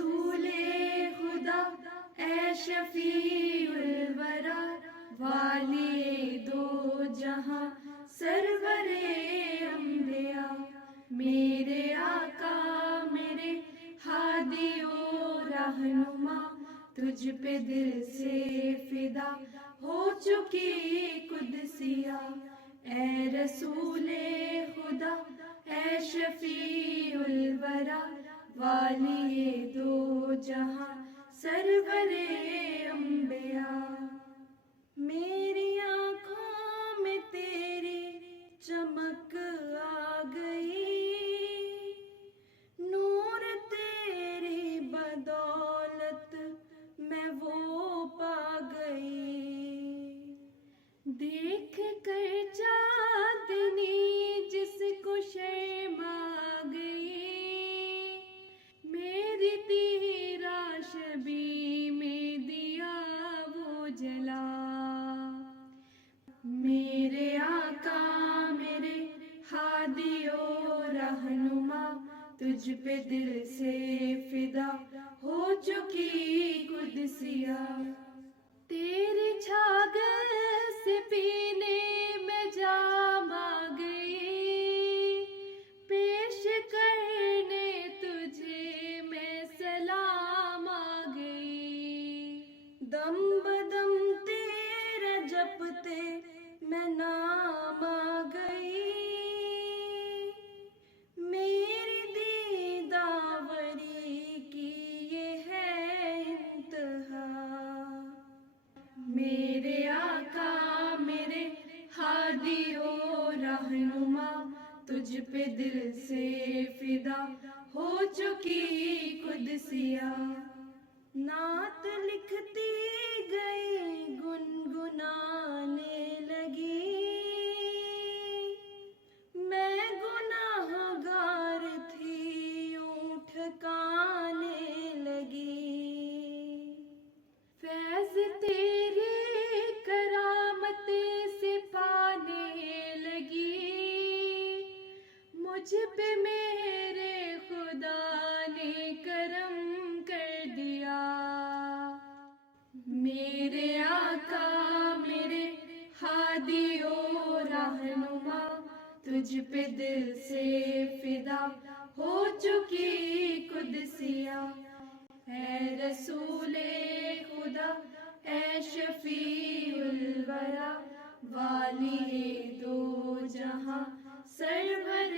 رسول خدا اے شفیع الورا والی دو جہاں سرور انبیاء میرے آقا میرے ہادی و رہنما تجھ پہ دل سے فدا ہو چکی قدسیہ اے رسول خدا اے شفیع الورا والی دو جہاں سرور انبیاء میری آنکھوں میں تیری چمک آ گئی نور تیری بدولت میں وہ پا گئی دیکھ کر چاندنی جس کو شرم آ گئی میری تیراش بھی میں دیا وہ جلا میرے آقا میرے ہادی و رہنما تجھ پہ دل سے فدا ہو چکی قدسیہ تیری چھاگل سے پینے میں جام آ گئی پیش کرنے تجھے میں سلام آ گئی دم بدم تیرا جپتے میں نام آ گئی میری دیداوری کی یہ ہے انتہا میرے آقا میرے ہادی و رہنما تجھ پہ دل سے فدا ہو چکی قدسیہ نعت لکھتی گئی گنگنانے لگی میں گناہ گار تھی یوں ٹھکانے لگی فیض تیری کرامت سے پانے لگی مجھ پہ میرے خدا نے کرم کر دیا میرے آقا میرے ہادی و رہنما تجھ پہ دل سے فدا ہو چکی قدسیہ اے رسول خدا اے شفیع الورا والی دو جہاں سرور